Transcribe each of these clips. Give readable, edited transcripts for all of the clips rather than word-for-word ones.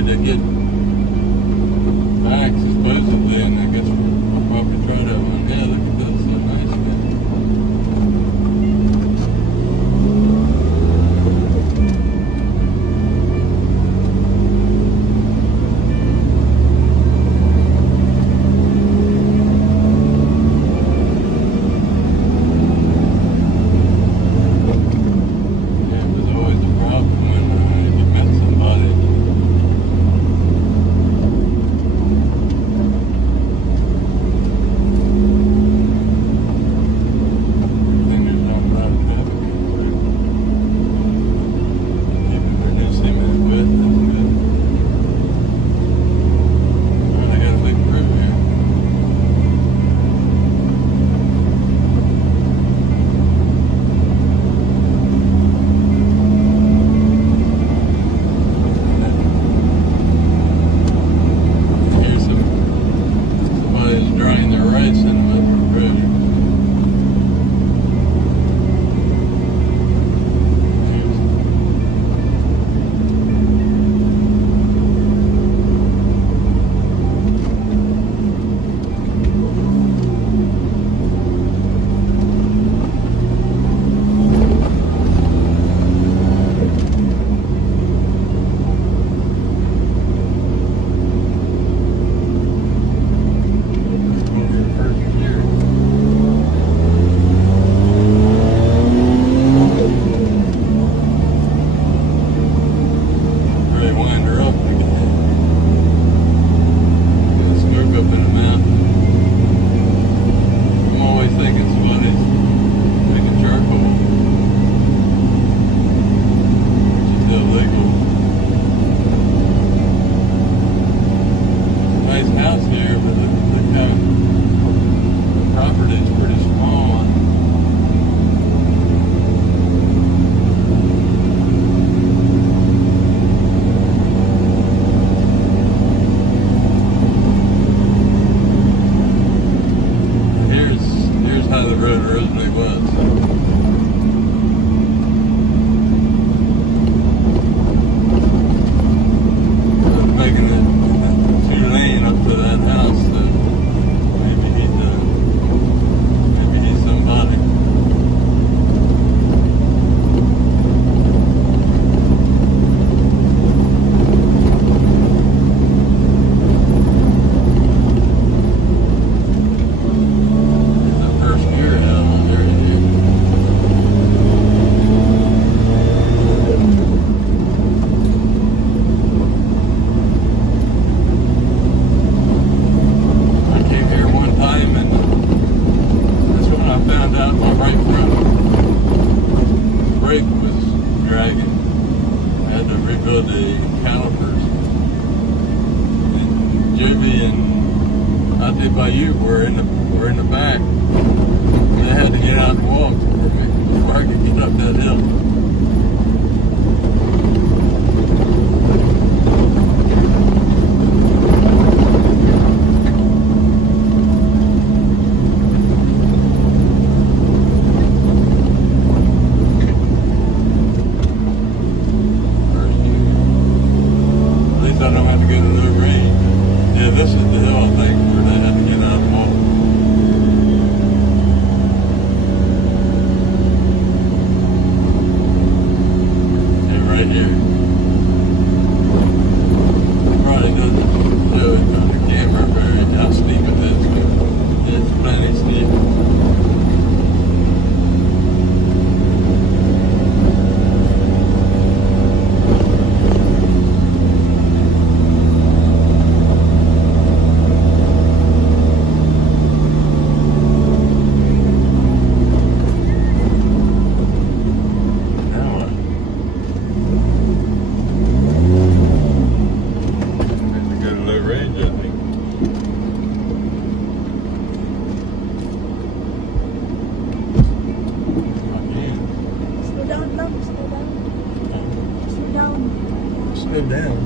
ready to get back supposedly, and I guess we'll probably try that one. Yeah, look at this, so nice, man. By you were in the back. I had to get out and walk before I could get up that hill. This is the hill, I think, where they had to get out and walk. Yeah, right here. Probably doesn't show it on the camera very how steep it is, but it's plenty steep. Slow down.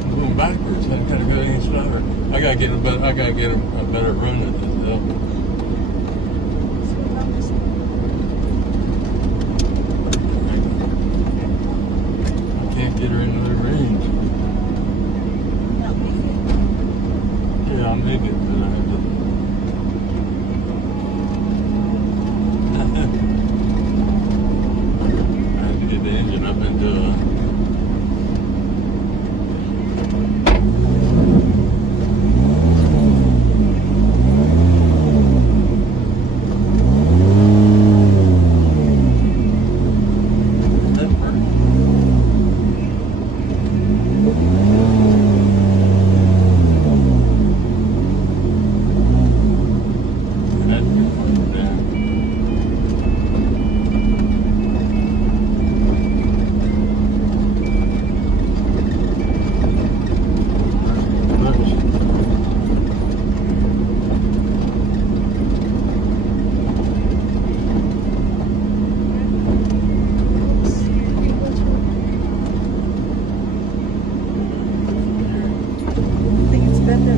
I'm going backwards. I gotta go any slower. I gotta get a better run at this hill. I can't get her into the range. engine up into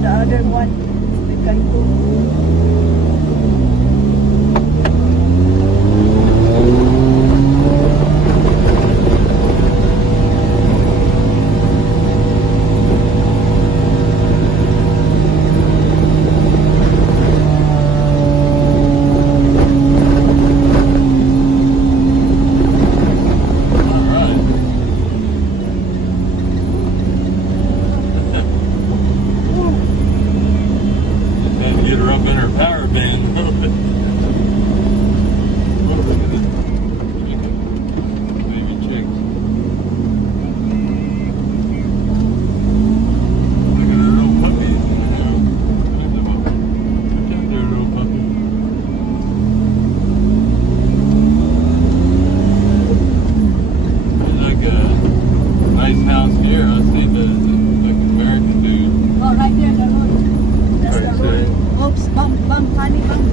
the other one we can go. get her up in her power band a little bit. Oh, look at this. Baby chicks. Look at her little puppies. Look at their little puppies. There's like a nice house here. I see the American dude. Oh, right there, the road. That's Right the road. Oops, bump, honey, bump.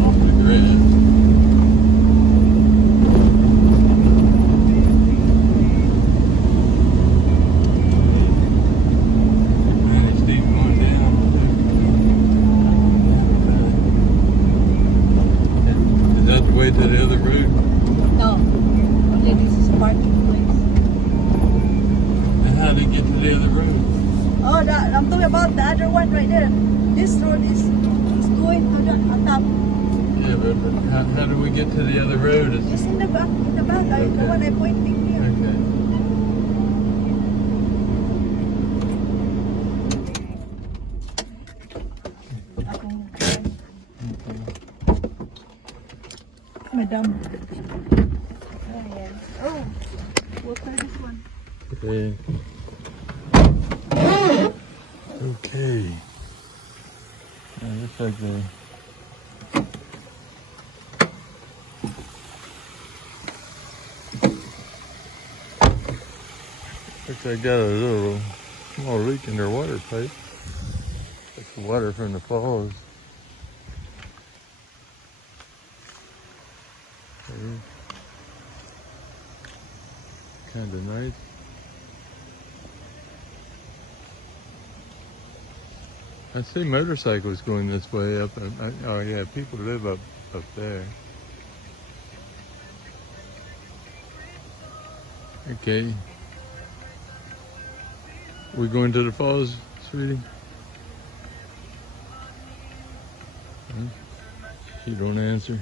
Off the grid. Really steep going down. Is that the way to the other road? No, only this is parking place. And how did it get to the other road? Oh, I'm talking about the other one right there. This road is going to the top. Yeah, but how do we get to the other road? Just in the back, the Okay. one I'm pointing here. Okay. Madam. Oh, yeah. Oh, we'll try this one. Okay. Okay. Looks like they. Looks like they got a little small leak in their water pipe. That's the water from the falls. Kind of nice. I see motorcycles going this way up. Oh yeah, people live up there. Okay. We going to the falls, sweetie? Huh? She don't answer.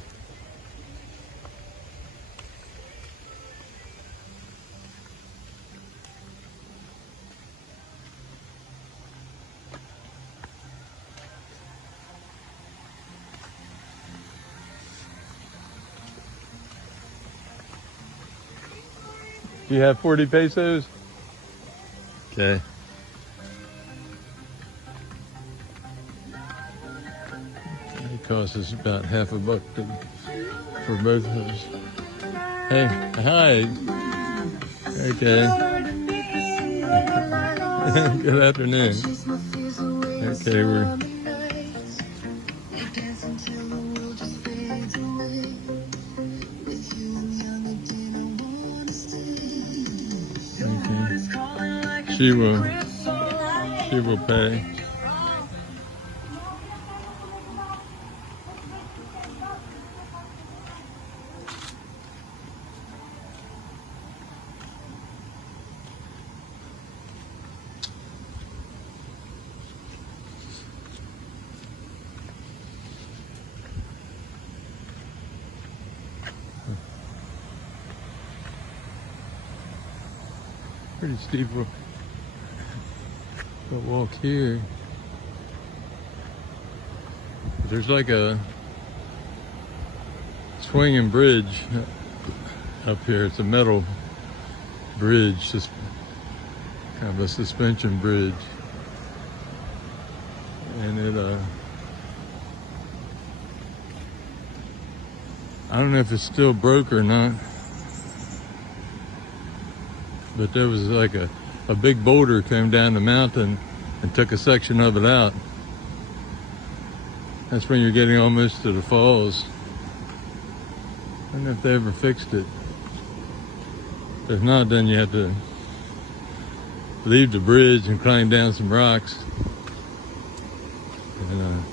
Do you have 40 pesos? Okay. It costs us about $half a buck for both of us. Hey, hi. Okay. Good afternoon. Okay, we're. She will pay. Pretty steep walk here. There's like a swinging bridge up here. It's a metal bridge, just kind of a suspension bridge. And it, I don't know if it's still broke or not, but there was like a big boulder came down the mountain and took a section of it out. That's when you're getting almost to the falls. I don't know if they ever fixed it. If not, then you have to leave the bridge and climb down some rocks. And,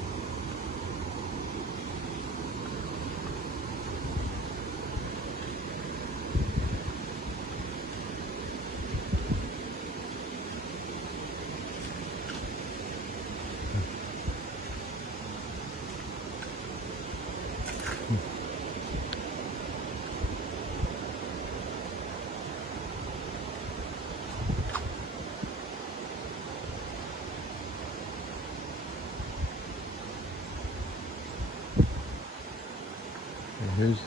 here's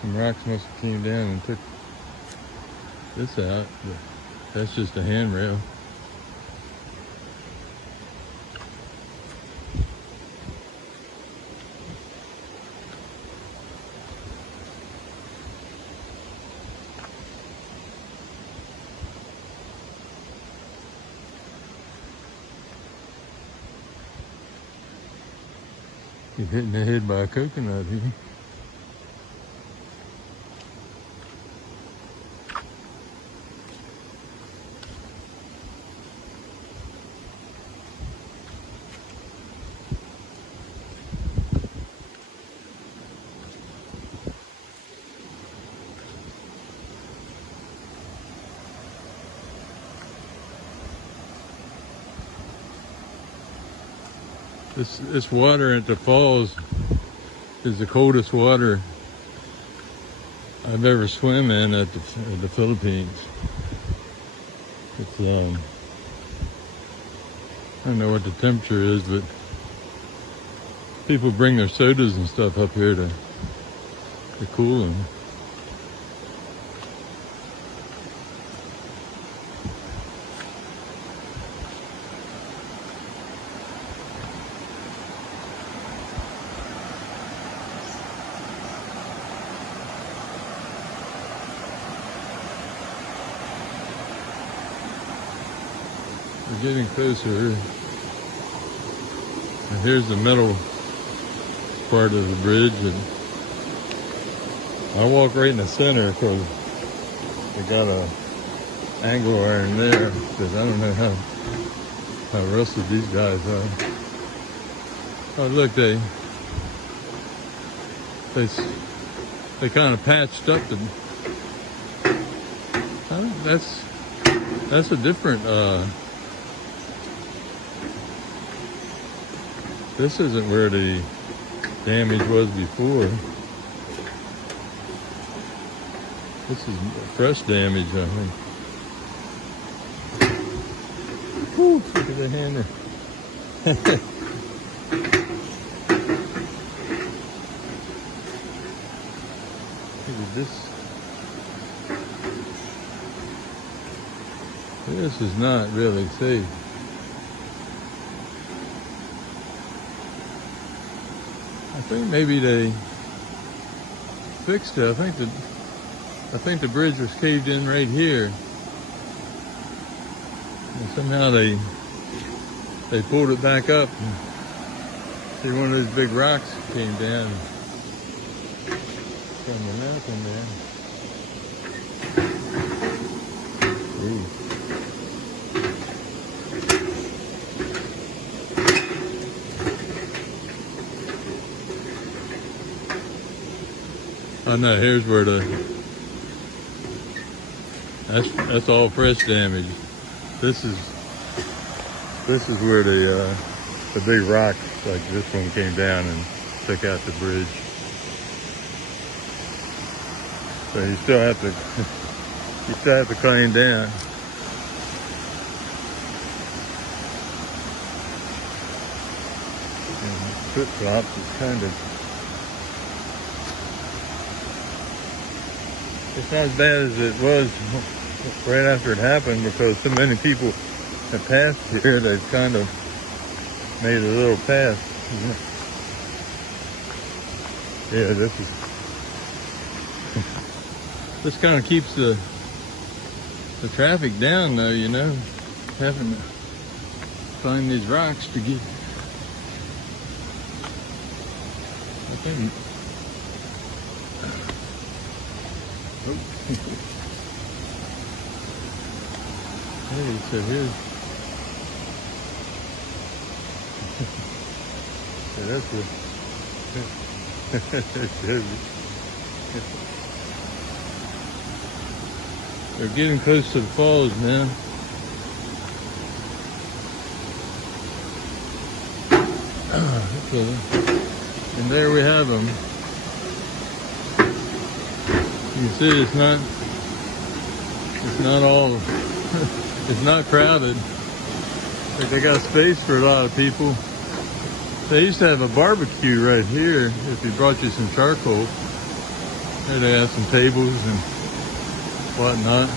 some rocks must have came down and took this out, but that's just a handrail. You're hitting the head by a coconut here. This water at the falls is the coldest water I've ever swum in at the Philippines. It's I don't know what the temperature is, but people bring their sodas and stuff up here to cool them. We're getting closer. And here's the middle part of the bridge, and I walk right in the center because they got a angle iron there, because I don't know how rusted these guys are. Oh look, they kind of patched up the. That's a different. This isn't where the damage was before. This is fresh damage, I think. Whew, look at the hammer. Look at this. This is not really safe. I think maybe they fixed it. I think the bridge was caved in right here, and somehow they pulled it back up. And see, one of those big rocks came down from the mountain there. Ooh. Oh no, here's where that's all fresh damage. This is where the big rock like this one came down and took out the bridge. So you still have to You still have to climb down. And flip flops is kind of. It's not as bad as it was right after it happened because so many people have passed here. They've kind of made a little path. Yeah, this kind of keeps the traffic down though, you know, having to find these rocks to get. I think. Oh. Hey, so here's. So that's the. We're getting close to the falls now. And there we have them. You can see it's not all, it's not crowded. Like they got space for a lot of people. They used to have a barbecue right here if you brought you some charcoal. There they have some tables and whatnot.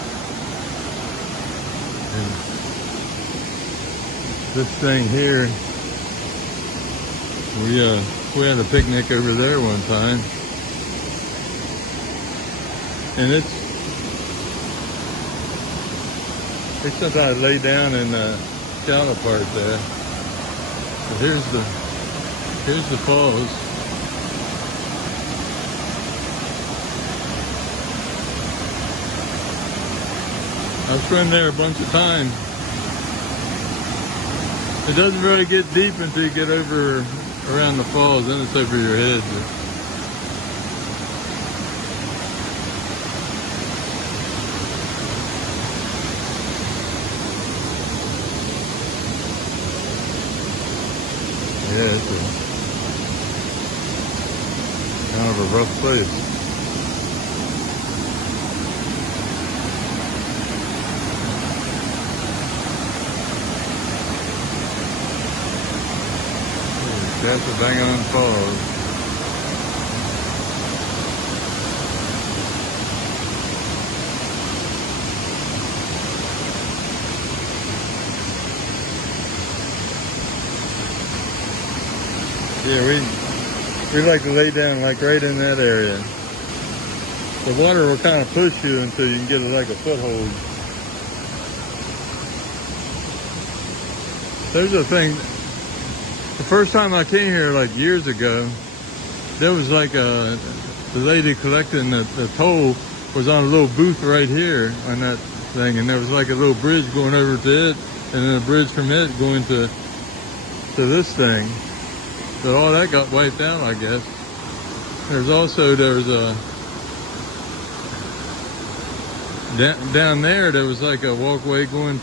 And this thing here, we had a picnic over there one time. And they sometimes lay down in the shallow part there. But here's the falls. I've swum there a bunch of times. It doesn't really get deep until you get over around the falls, then it's over your head. Yeah, it's kind of a rough place. Kasabangan Falls. Yeah, we like to lay down like right in that area. The water will kind of push you until you can get like a foothold. There's a thing. The first time I came here, like years ago, there was like the lady collecting the toll was on a little booth right here on that thing, and there was like a little bridge going over to it, and then a bridge from it going to this thing. So all that got wiped out, I guess. There's a down there was like a walkway going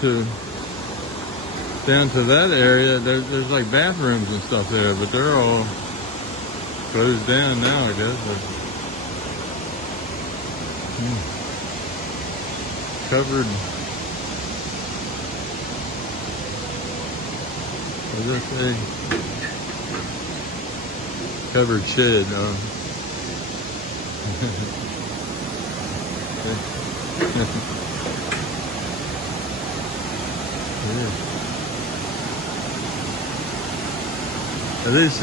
down to that area. There's like bathrooms and stuff there, but they're all closed down now, I guess. Covered. What does that say? Covered shed. Yeah. At least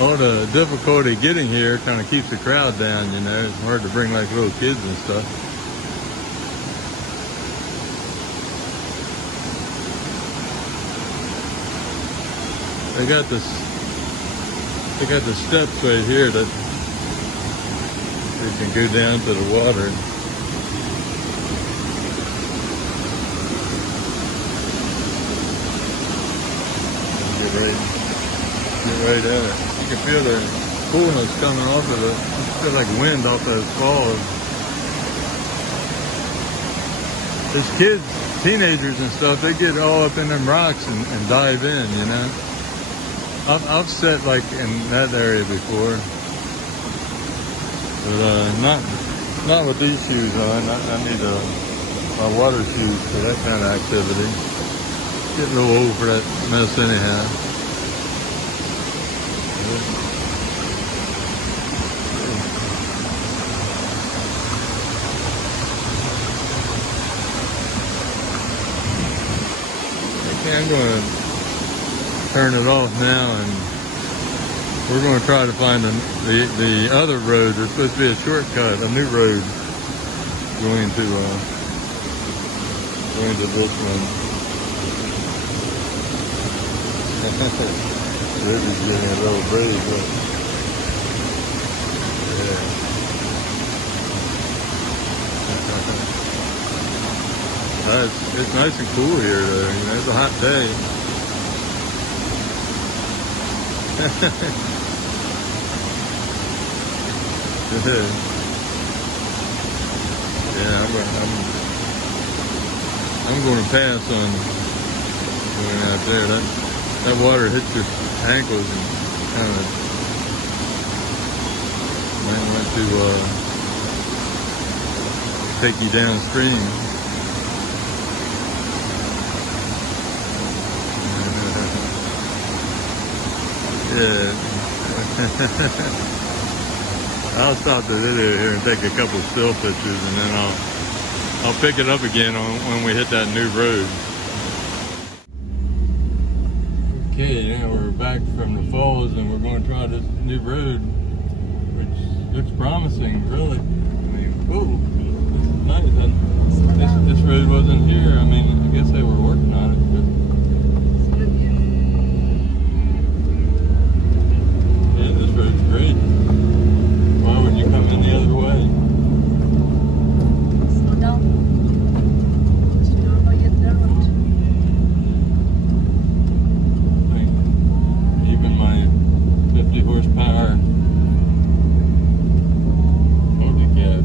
all the difficulty getting here kind of keeps the crowd down, you know. It's hard to bring like little kids and stuff. They got the steps right here that you can go down to the water. Get right at it. You can feel the coolness coming off of it. It feels like wind off those falls. There's kids, teenagers and stuff, they get all up in them rocks and dive in, you know. I've sat like in that area before, but Not with these shoes on. I need my water shoes for that kind of activity. Getting a little old for that mess anyhow. Okay, I'm going to turn it off now, and we're going to try to find the other road. There's supposed to be a shortcut, a new road going to this one. River's getting a little breeze, but yeah. It's nice and cool here, though. You know, it's a hot day. Yeah, I'm going to pass on going out there. That water hits your ankles and kind of might want to take you downstream. Yeah. I'll stop the video here and take a couple still pictures, and then I'll pick it up again when we hit that new road. Okay, now we're back from the falls, and we're going to try this new road, which looks promising, really. I mean, whoa, this is nice. This road wasn't here. I mean, I guess they were working on it, but yeah, this road's great. Why would you come in the other way? Slow down. You don't know yet the road. Even my 50 horsepower multi-cab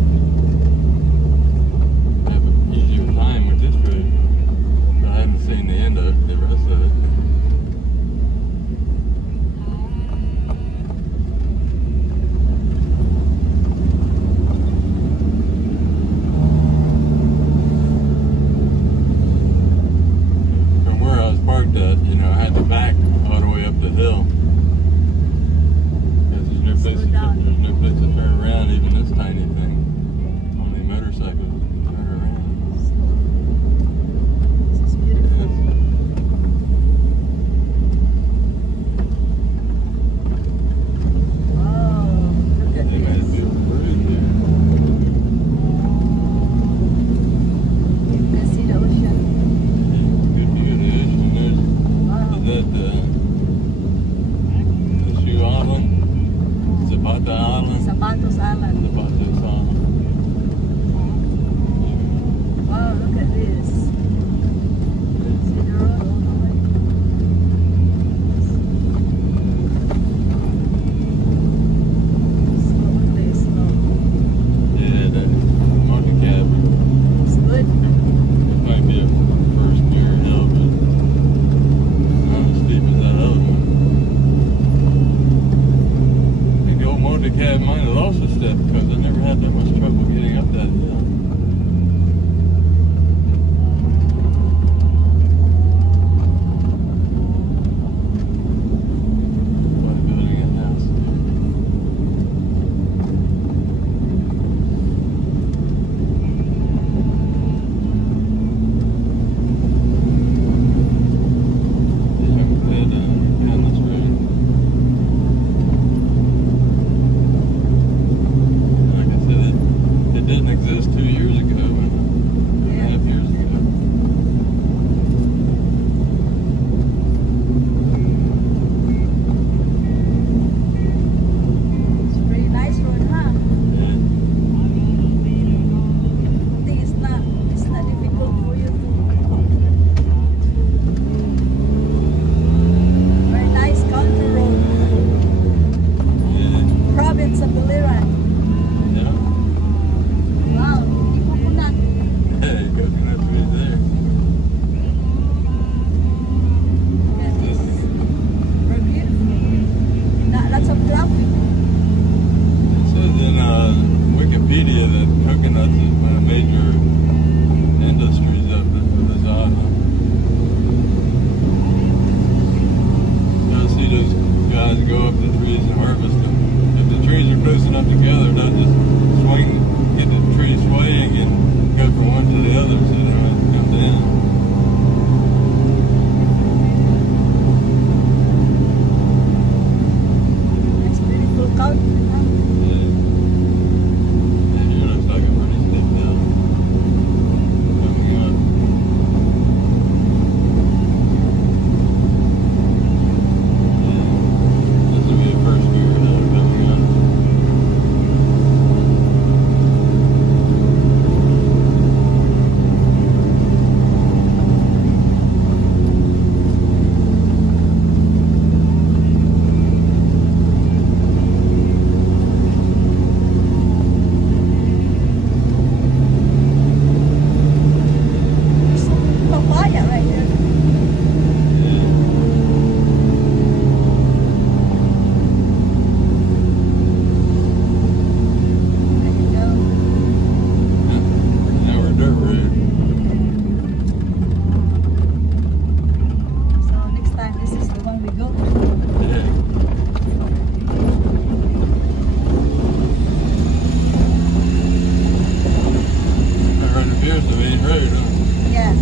ain't right, huh? Yeah.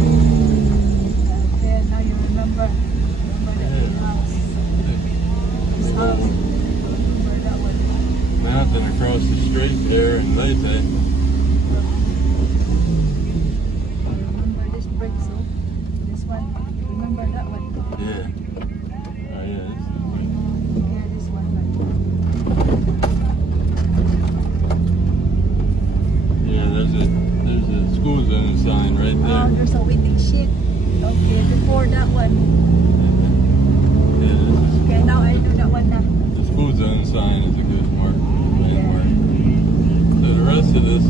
Then now you remember that house. This house. Remember that one. Mountain across the street there in Leyte. Remember this brick, so this one. Remember that one. Yeah. Oh yeah, this is right. Yeah, this one. Right. Yeah, there's a school zone sign right there. There's a waiting shed. Okay, before that one. Yeah, Okay, now I know that one now. the school zone sign is a good mark, landmark. So the rest of this